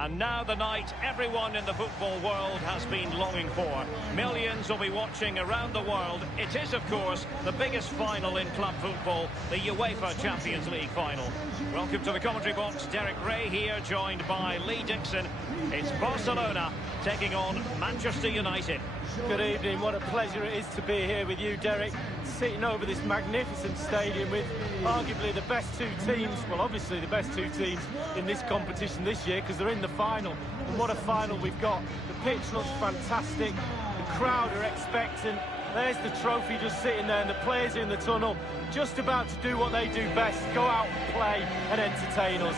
And now the night everyone in the football world has been longing for. Millions will be watching around the world. It is, of course, the biggest final in club football, the UEFA Champions League final. Welcome to the commentary box. Derek Ray here, joined by Lee Dixon. It's Barcelona taking on Manchester United. Good evening. What a pleasure it is to be here with you, Derek, sitting over this magnificent stadium with arguably the best two teams, well, obviously the best two teams in this competition this year, because they're in the final. And what a final we've got. The pitch looks fantastic. The crowd are expectant. There's the trophy just sitting there, and the players in the tunnel just about to do what they do best, go out and play and entertain us.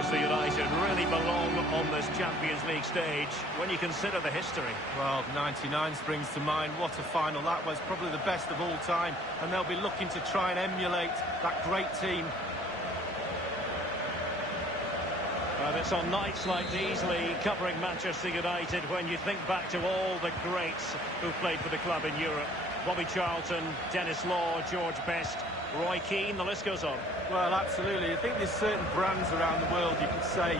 Manchester United really belong on this Champions League stage when you consider the history. Well, 99 springs to mind. What a final that was, probably the best of all time, and they'll be looking to try and emulate that great team. Well, it's on nights like these, Lee, covering Manchester United, when you think back to all the greats who played for the club in Europe. Bobby Charlton, Dennis Law, George Best, Roy Keane, the list goes on. Well, absolutely. I think there's certain brands around the world you could say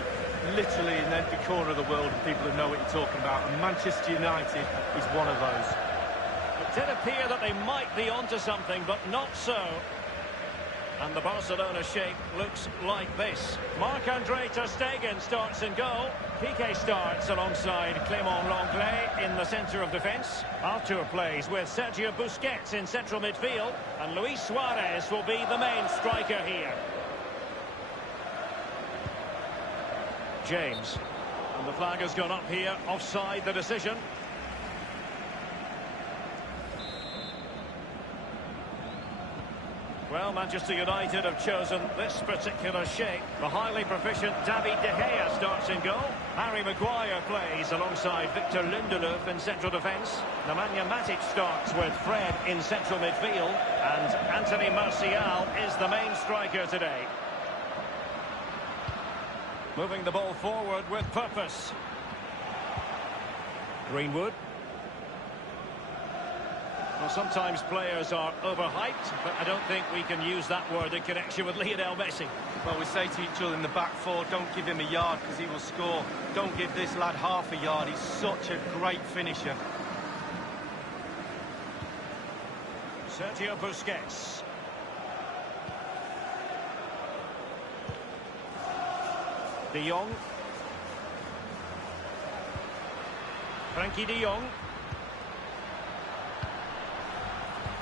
literally in every corner of the world and people who know what you're talking about, and Manchester United is one of those. It did appear that they might be onto something, but not so. And the Barcelona shape looks like this. Marc-Andre ter Stegen starts in goal. Piqué starts alongside Clément Lenglet in the centre of defence. Arthur plays with Sergio Busquets in central midfield. And Luis Suarez will be the main striker here. James. And the flag has gone up here. Offside the decision. Well, Manchester United have chosen this particular shape. The highly proficient David De Gea starts in goal. Harry Maguire plays alongside Victor Lindelöf in central defence. Nemanja Matic starts with Fred in central midfield. And Anthony Martial is the main striker today. Moving the ball forward with purpose. Greenwood. Well, sometimes players are overhyped, but I don't think we can use that word in connection with Lionel Messi. Well, we say to each other in the back four, don't give him a yard because he will score. Don't give this lad half a yard. He's such a great finisher. Sergio Busquets. De Jong. Frankie de Jong.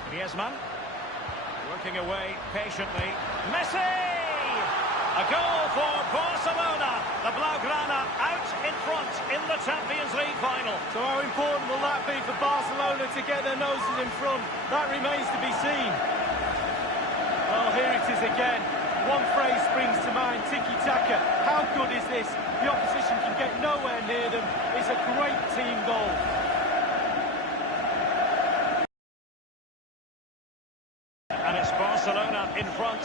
Griezmann, working away patiently. Messi! A goal for Barcelona. The Blaugrana out in front in the Champions League final. So how important will that be for Barcelona to get their noses in front? That remains to be seen. Well, here it is again. One phrase springs to mind, tiki-taka. How good is this? The opposition can get nowhere near them. It's a great team goal. And it's Barcelona in front.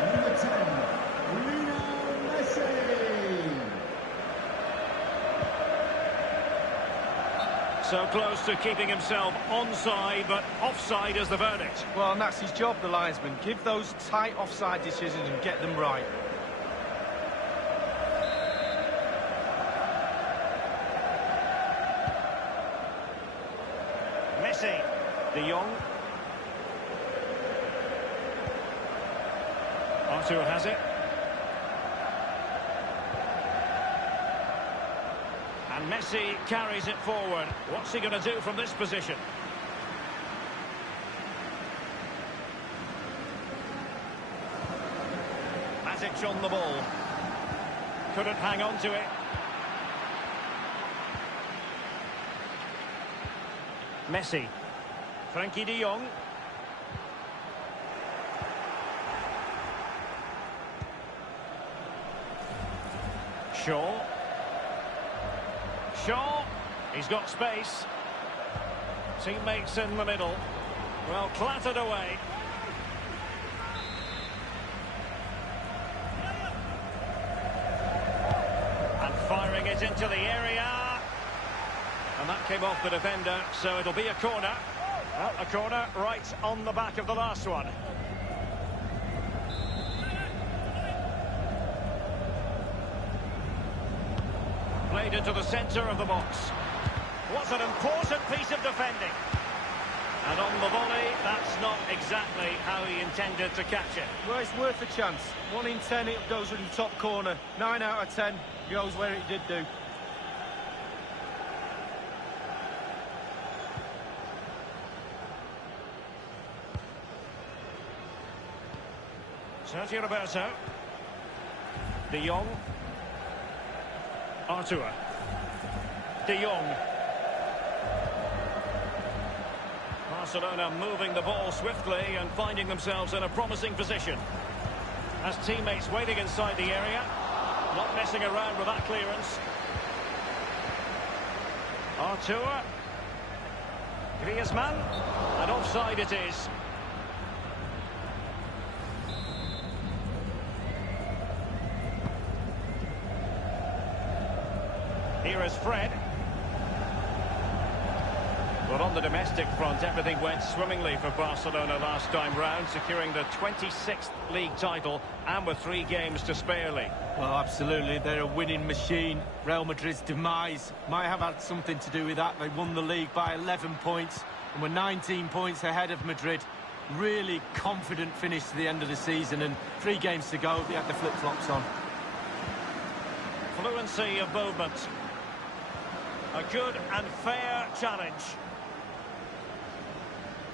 Number 10, Lionel Messi. So close to keeping himself onside, but offside is the verdict. Well, and that's his job, the linesman. Give those tight offside decisions and get them right. Messi. De Jong. Arthur has it. Messi carries it forward. What's he going to do from this position? Matic on the ball. Couldn't hang on to it. Messi. Frankie de Jong. Shaw. Shaw. He's got space. Teammates in the middle. Well, clattered away. And firing it into the area. And that came off the defender, so it'll be a corner. Well, a corner right on the back of the last one. Played into the centre of the box. What an important piece of defending. And on the volley, that's not exactly how he intended to catch it. Well, it's worth a chance. 1 in 10 it goes in the top corner. 9 out of 10 goes where it did do. Sergio Roberto. De Jong. Artur. De Jong. Barcelona moving the ball swiftly and finding themselves in a promising position. As teammates waiting inside the area. Not messing around with that clearance. Artur. Griezmann. And offside it is. Here is Fred. But on the domestic front, everything went swimmingly for Barcelona last time round, securing the 26th league title and with 3 games to spare. Well, absolutely. They're a winning machine. Real Madrid's demise might have had something to do with that. They won the league by 11 points and were 19 points ahead of Madrid. Really confident finish to the end of the season, and 3 games to go. They had the flip-flops on. Fluency of movement. A good and fair challenge.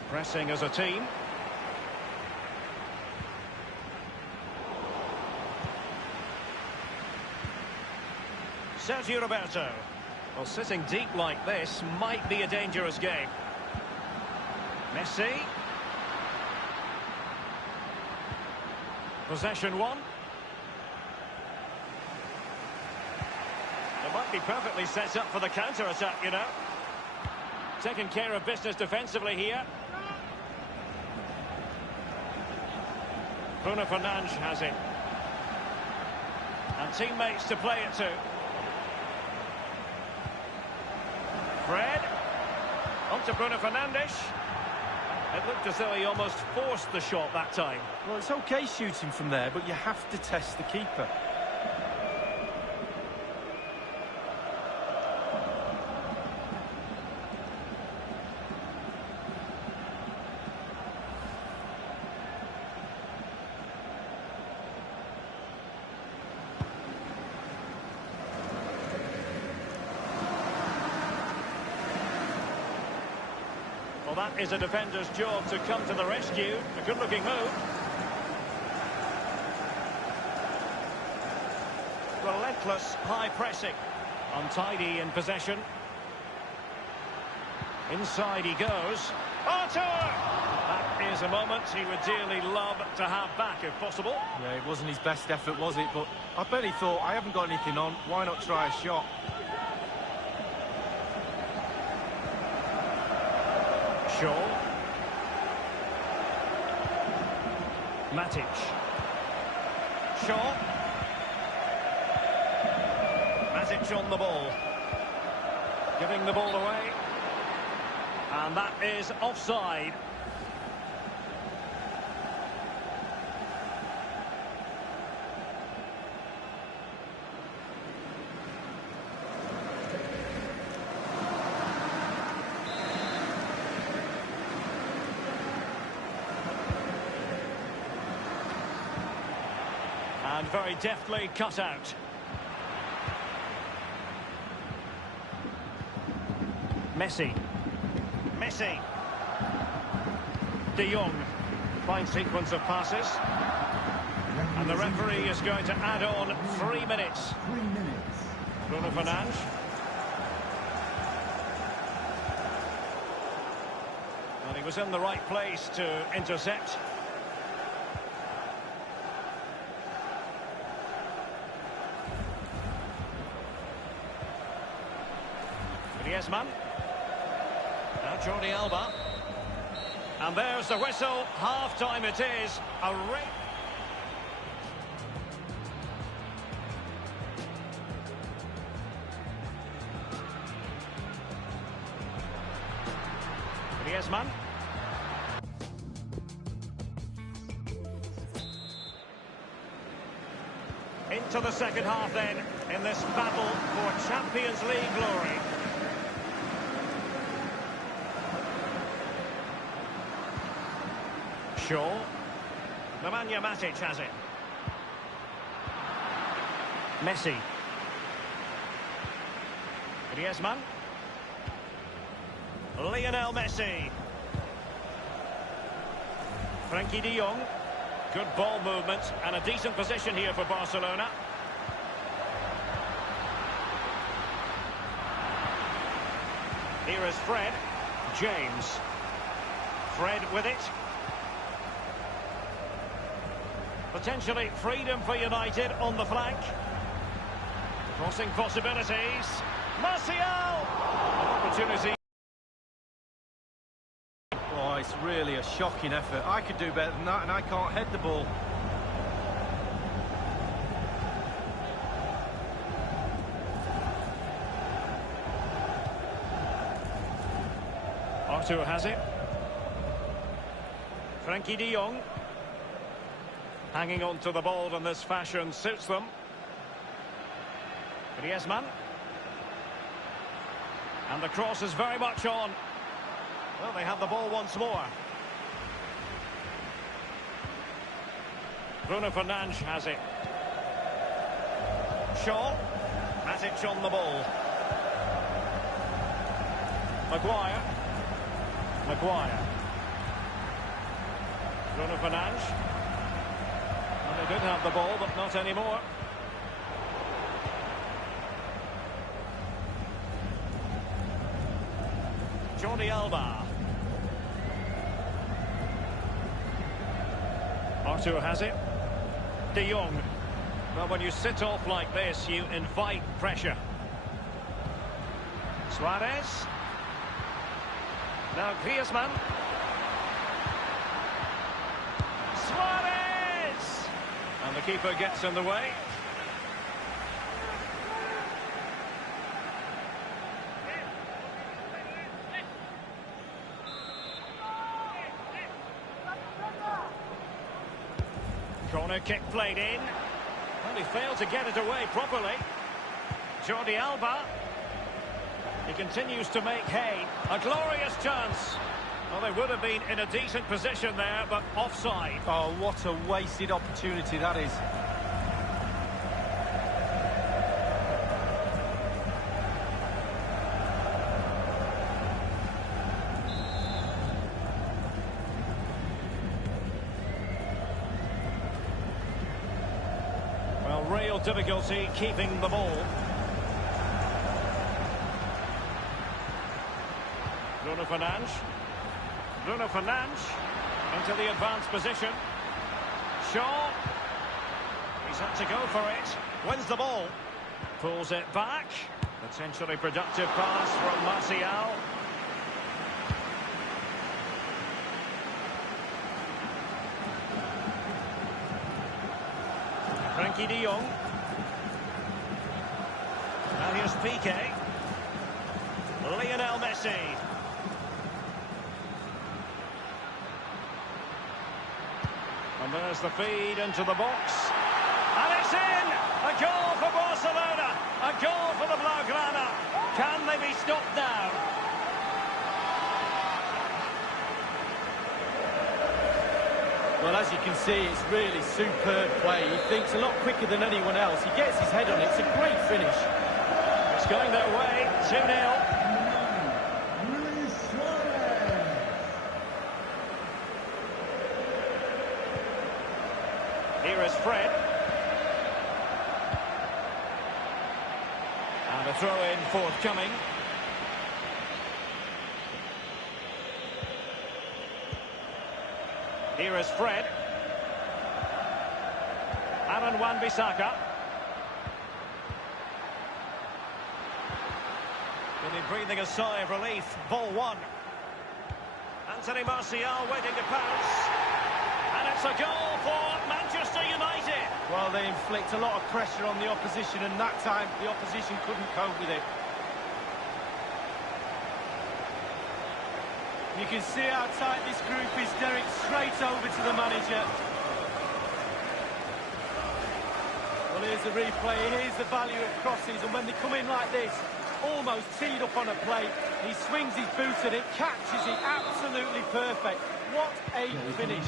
Pressing as a team. Sergio Roberto. Well, sitting deep like this might be a dangerous game. Messi. Possession 1. It might be perfectly set up for the counter-attack, you know. Taking care of business defensively here. Bruno Fernandes has it. And teammates to play it to. Fred. On to Bruno Fernandes. It looked as though he almost forced the shot that time. Well, it's okay shooting from there, but you have to test the keeper. Well, that is a defender's job to come to the rescue. A good-looking move. Relentless high pressing. Untidy in possession. Inside he goes. Artur! That is a moment he would dearly love to have back if possible. Yeah, it wasn't his best effort, was it? But I bet he thought, I haven't got anything on, why not try a shot? Shaw. Matic. Shaw. Matic on the ball. Giving the ball away. And that is offside. And very deftly cut out. Messi. Messi. De Jong. Fine sequence of passes. And the referee is going to add on 3 minutes. 3 minutes. Bruno Fernandes. Well, he was in the right place to intercept. Griezmann. Now Jordi Alba. And there's the whistle. Half-time it is. A ring. Griezmann. Into the second half then, in this battle for Champions League glory. Shaw. Nemanja Matic has it. Messi. Griezmann. Lionel Messi. Frankie de Jong. Good ball movement and a decent position here for Barcelona. Here is Fred. James. Fred with it. Potentially freedom for United on the flank. Crossing possibilities. Martial! An opportunity. Oh, it's really a shocking effort. I could do better than that, and I can't head the ball. Arthur has it. Frankie de Jong. Hanging on to the ball in this fashion suits them. Griezmann. And the cross is very much on. Well, they have the ball once more. Bruno Fernandes has it. Shaw. Matic on the ball. Maguire. Bruno Fernandes. And they did have the ball, but not anymore. Jordi Alba. Arthur has it. De Jong. Well, when you sit off like this, you invite pressure. Suarez. Now Griezmann. Suarez! And the keeper gets in the way. Corner kick played in. Well, he failed to get it away properly. Jordi Alba. He continues to make hay. A glorious chance. Well, they would have been in a decent position there, but offside. Oh, what a wasted opportunity that is. Well, real difficulty keeping the ball. Bruno Fernandes into the advanced position. Shaw. He's had to go for it. Wins the ball. Pulls it back. Potentially productive pass from Martial. Frankie de Jong. Now here's Piqué. Lionel Messi. And there's the feed into the box. And it's in! A goal for Barcelona! A goal for the Blaugrana! Can they be stopped now? Well, as you can see, it's really superb play. He thinks a lot quicker than anyone else. He gets his head on it. It's a great finish. It's going their way. 2-0. Fred. And a throw-in forthcoming. Here is Fred. Aaron Wan-Bissaka. Really breathing a sigh of relief. Ball one. Anthony Martial waiting to pounce. And it's a goal for Manchester United. Well, they inflict a lot of pressure on the opposition, and that time the opposition couldn't cope with it. You can see how tight this group is, Derek. Straight over to the manager. Well, here's the replay. Here's the value of crosses, and when they come in like this, almost teed up on a plate, he swings his boot at it, catches it, absolutely perfect. What a finish.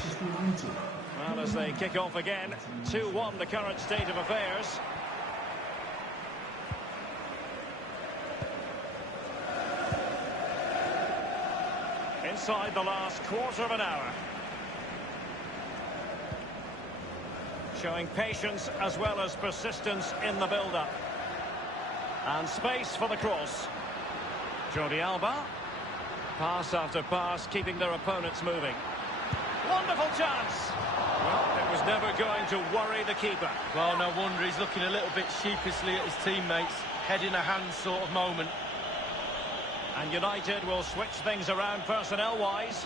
Well, as they kick off again, 2-1 the current state of affairs. Inside the last quarter of an hour. Showing patience as well as persistence in the build-up. And space for the cross. Jordi Alba. Pass after pass, keeping their opponents moving. Wonderful chance. Well, it was never going to worry the keeper. Well, no wonder he's looking a little bit sheepishly at his teammates. Head in a hand sort of moment. And United will switch things around personnel-wise.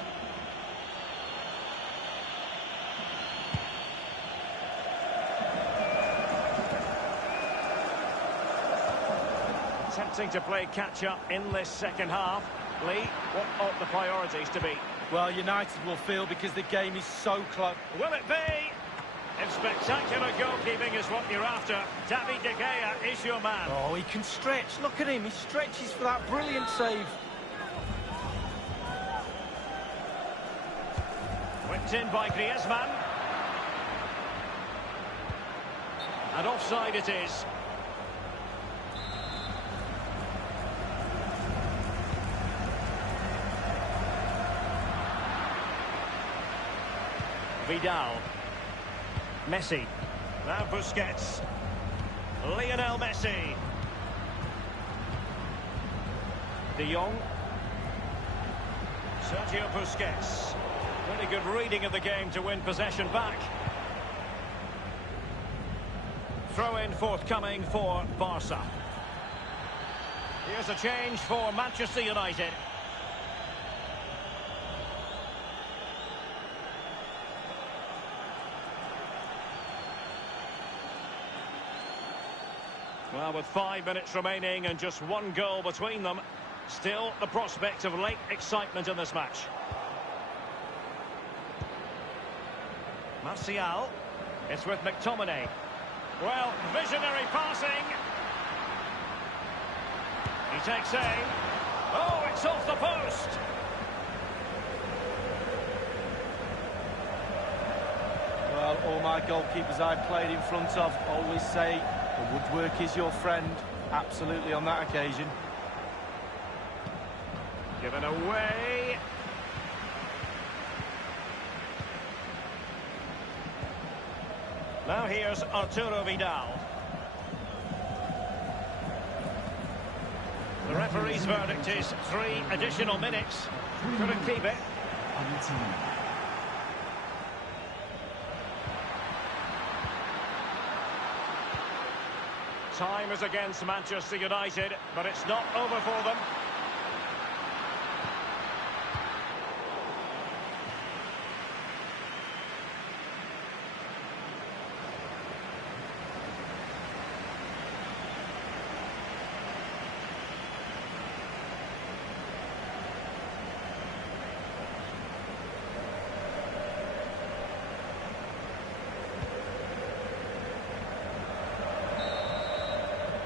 Attempting to play catch-up in this second half. Lee, what ought the priorities to be? Well, United will feel because the game is so close. Will it be? If spectacular goalkeeping is what you're after, David De Gea is your man. Oh, he can stretch. Look at him. He stretches for that brilliant save. Whipped in by Griezmann. And offside it is. Vidal. Messi. Now Busquets. Lionel Messi. De Jong. Sergio Busquets. Really good reading of the game to win possession back. Throw-in forthcoming for Barca. Here's a change for Manchester United. Well, with 5 minutes remaining and just one goal between them, still the prospect of late excitement in this match. Martial. It's with McTominay. Well, visionary passing. He takes aim. Oh, it's off the post. Well, all my goalkeepers I've played in front of always say the woodwork is your friend. Absolutely on that occasion. Given away. Now here's Arturo Vidal. The referee's verdict is 3 additional minutes. Couldn't keep it. Time is against Manchester United, but it's not over for them.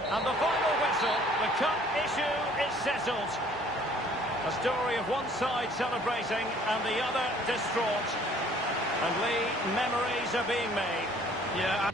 And the final whistle, the cup issue is settled. A story of one side celebrating and the other distraught. And Lee, memories are being made. Yeah.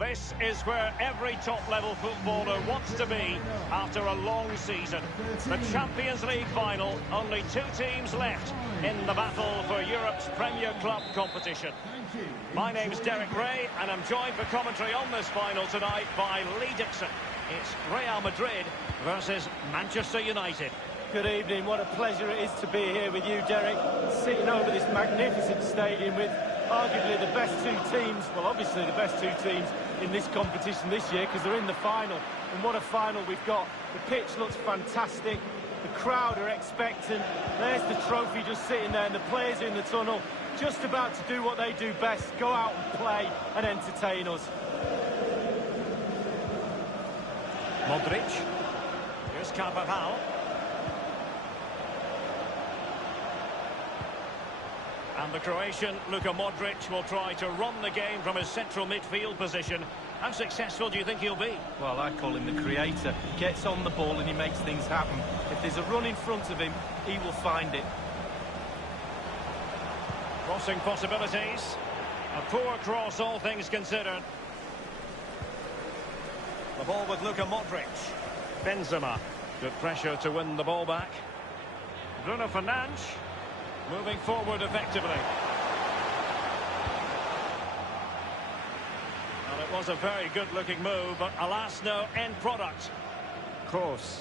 This is where every top-level footballer wants to be after a long season. The Champions League final, only two teams left in the battle for Europe's Premier Club competition. My name's Derek Ray, and I'm joined for commentary on this final tonight by Lee Dixon. It's Real Madrid versus Manchester United. Good evening. What a pleasure it is to be here with you, Derek, sitting over this magnificent stadium with arguably the best two teams, well, obviously the best two teams in this competition this year because they're in the final. And what a final we've got. The pitch looks fantastic. The crowd are expectant. There's the trophy just sitting there, and the players in the tunnel just about to do what they do best, go out and play and entertain us. Modric. Here's Carvajal. And the Croatian, Luka Modric, will try to run the game from his central midfield position. How successful do you think he'll be? Well, I call him the creator. He gets on the ball and he makes things happen. If there's a run in front of him, he will find it. Crossing possibilities. A poor cross, all things considered. The ball with Luka Modric. Benzema. Good pressure to win the ball back. Bruno Fernandes. Moving forward effectively. Well, it was a very good-looking move, but alas, no end product. Kroos.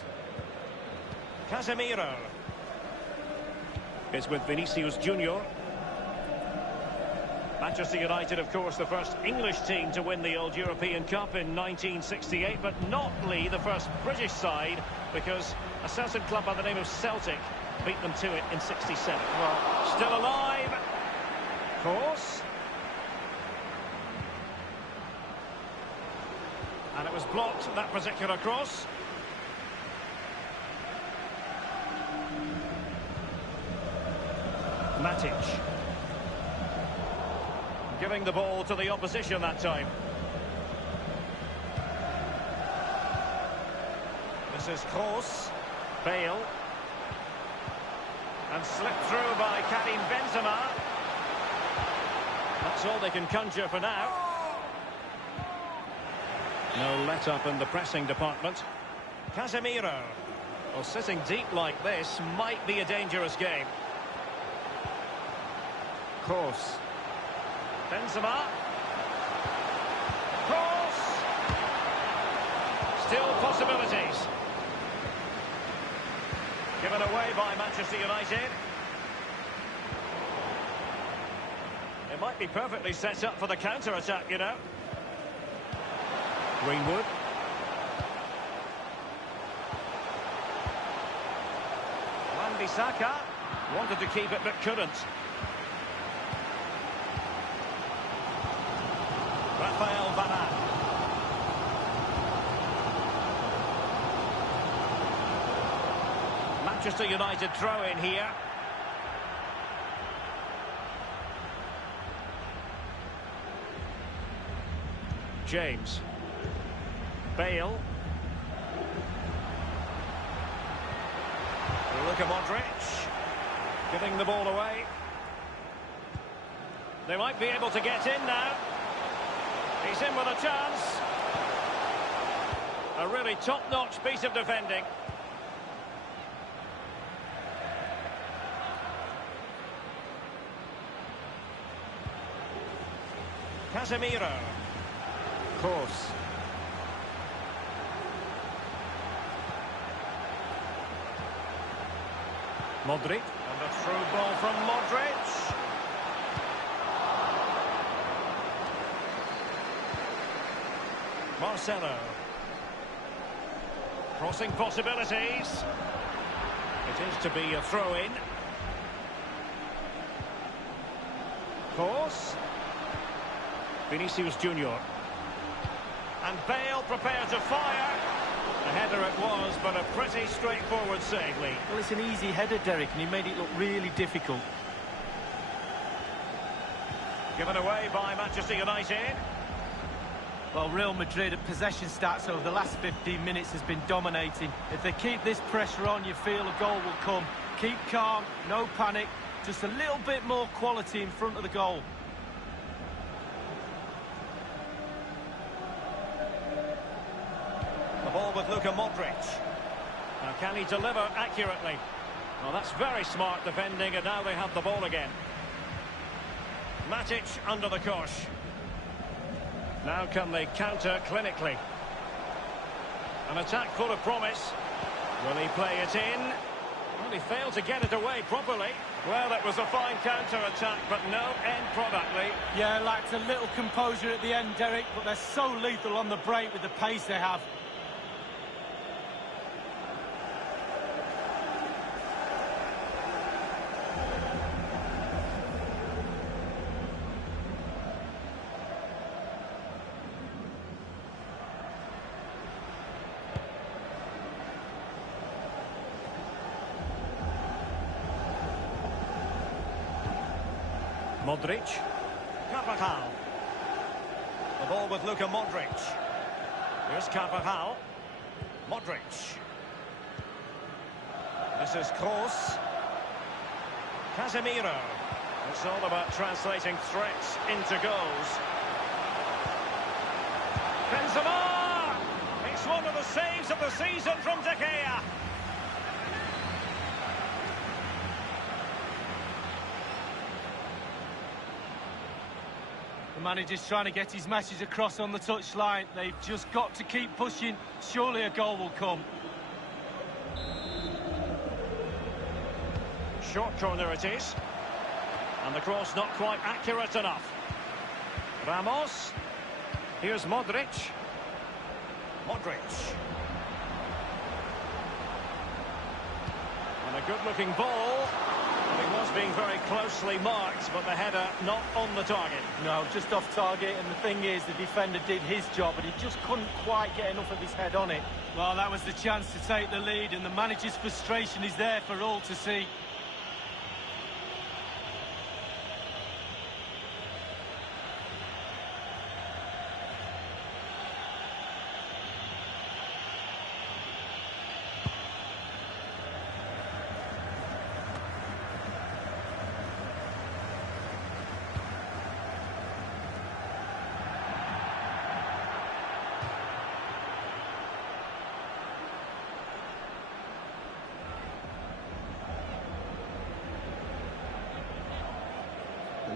Casemiro. It's with Vinicius Junior. Manchester United, of course, the first English team to win the old European Cup in 1968, but not, Lee, the first British side, because a certain club by the name of Celtic beat them to it in 67. Well, still alive. Kroos. And it was blocked, that particular cross. Matic. Giving the ball to the opposition that time. This is Kroos. Bale. And slipped through by Karim Benzema. That's all they can conjure for now. No let-up in the pressing department. Casemiro. Well, sitting deep like this might be a dangerous game. Kroos. Benzema. Kroos. Still possibilities. Given away by Manchester United. It might be perfectly set up for the counter-attack, you know. Greenwood. Wan-Bissaka wanted to keep it but couldn't. Rafael Varane. Manchester United throw in here. James. Bale. Luka Modric. Giving the ball away. They might be able to get in now. He's in with a chance. A really top-notch piece of defending. Casemiro. Kroos. Modric. And a through ball from Modric. Marcelo. Crossing possibilities. It is to be a throw-in. Kroos. Vinicius Junior. And Bale prepared to fire. A header it was, but a pretty straightforward save, Lee. Well, it's an easy header, Derek, and he made it look really difficult. Given away by Manchester United. Well, Real Madrid at possession stats over the last 15 minutes has been dominating. If they keep this pressure on, you feel a goal will come. Keep calm, no panic, just a little bit more quality in front of the goal. Luka Modric. Now, can he deliver accurately? Well, that's very smart defending, and now they have the ball again. Matic under the cosh. Now can they counter clinically? An attack full of promise. Will he play it in? Well, he failed to get it away properly. Well, it was a fine counter-attack, but no end product, Lee. Yeah, lacked a little composure at the end, Derek, but they're so lethal on the break with the pace they have. Modric. Carvajal. The ball with Luka Modric. Here's Carvajal. Modric. This is Kroos. Casemiro. It's all about translating threats into goals. Benzema! It's one of the saves of the season from De Gea. The manager's trying to get his message across on the touchline. They've just got to keep pushing. Surely a goal will come. Short corner it is. And the cross not quite accurate enough. Ramos. Here's Modric. Modric. And a good-looking ball. He was being very closely marked, but the header not on the target. No, just off target, and the thing is, the defender did his job, but he just couldn't quite get enough of his head on it. Well, that was the chance to take the lead, and the manager's frustration is there for all to see.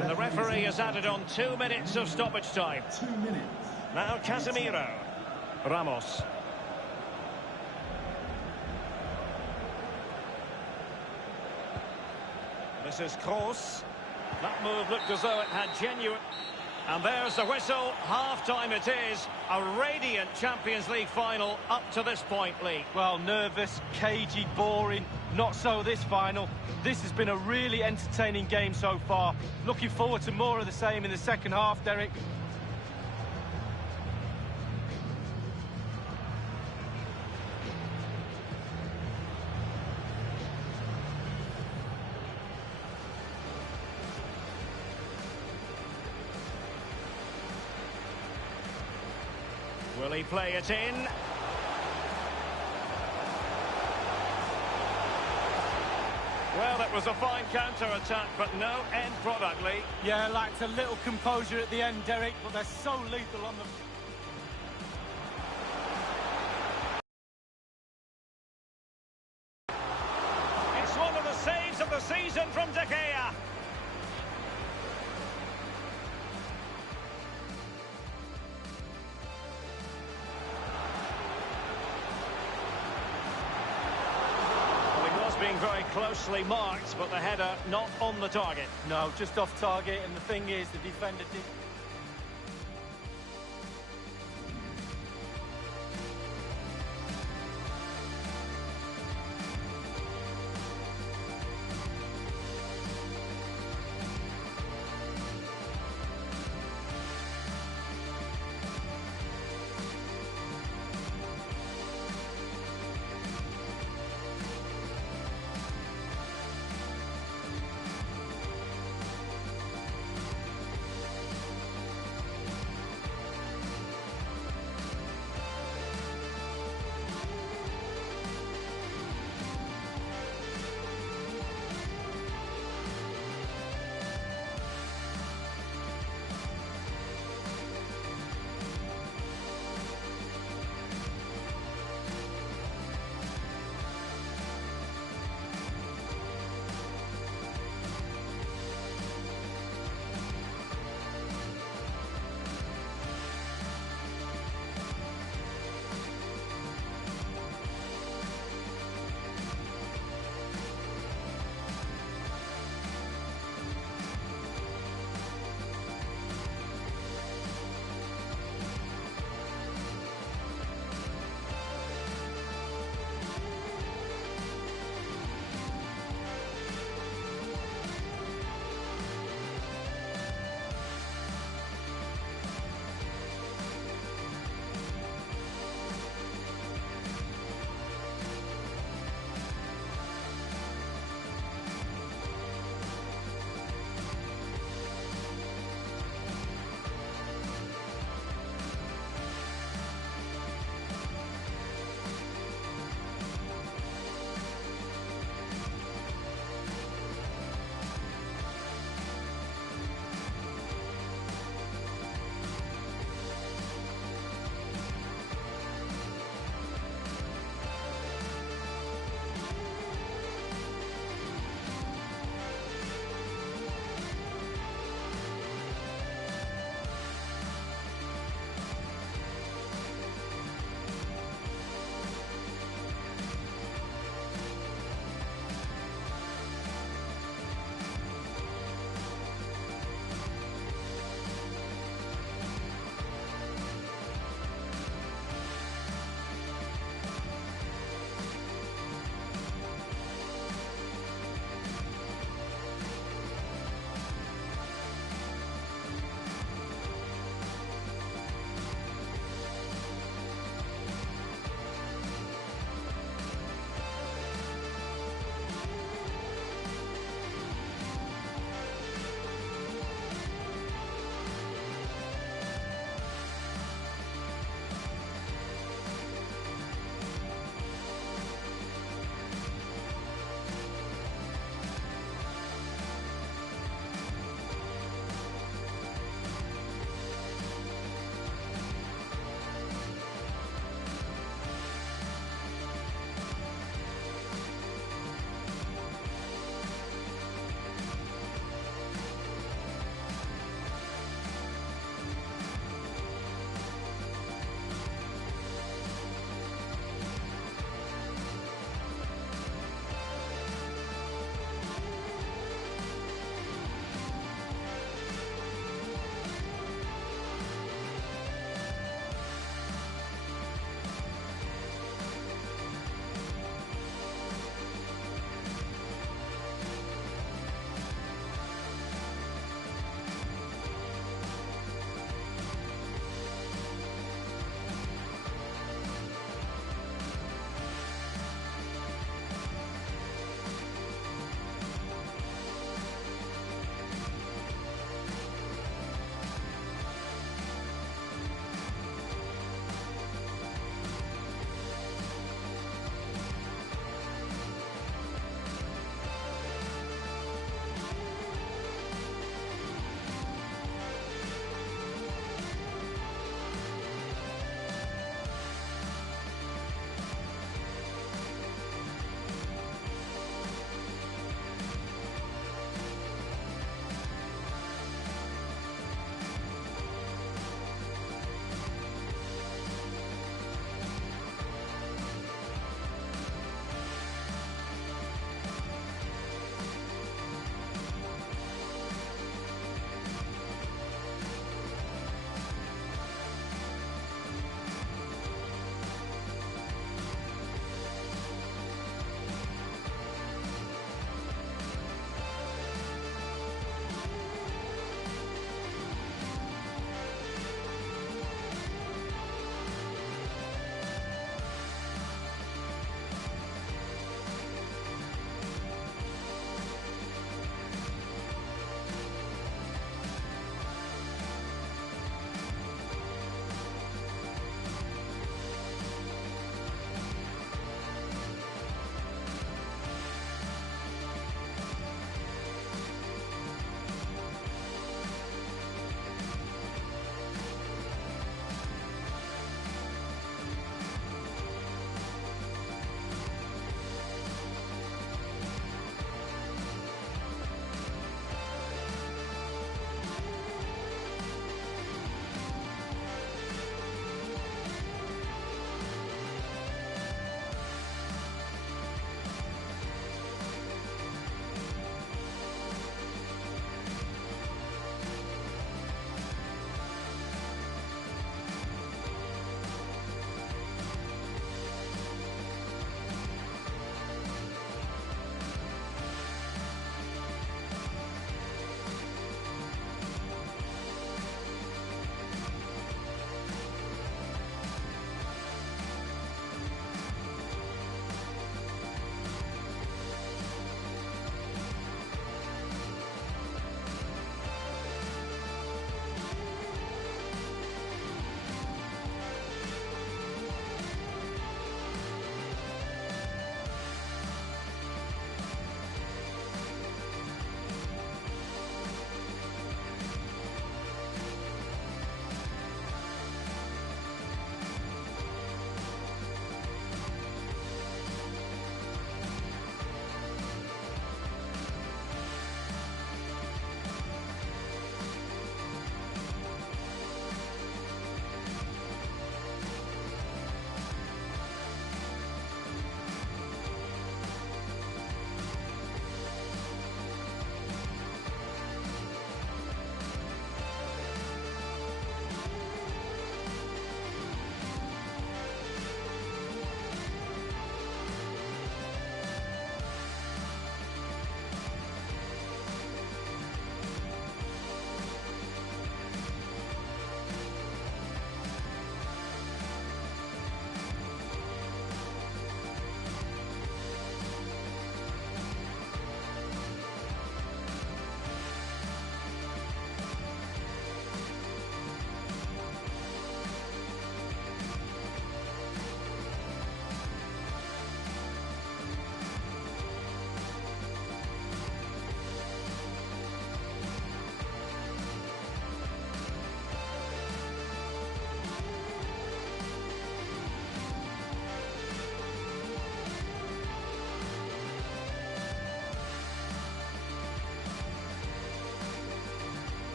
And the referee has added on 2 minutes of stoppage time. 2 minutes. Now Casemiro. Ramos. This is Kroos. That move looked as though it had genuine... And there's the whistle. Half-time it is. A radiant Champions League final up to this point, Lee. Well, nervous, cagey, boring. Not so this final. This has been a really entertaining game so far. Looking forward to more of the same in the second half, Derek. Will he play it in? Well, it was a fine counter-attack, but no end product, Lee. Yeah, lacked a little composure at the end, Derek, but they're so lethal on the... It's one of the saves of the season from De Gea. Being very closely marked, but the header not on the target. No, just off target, and the thing is, the defender did...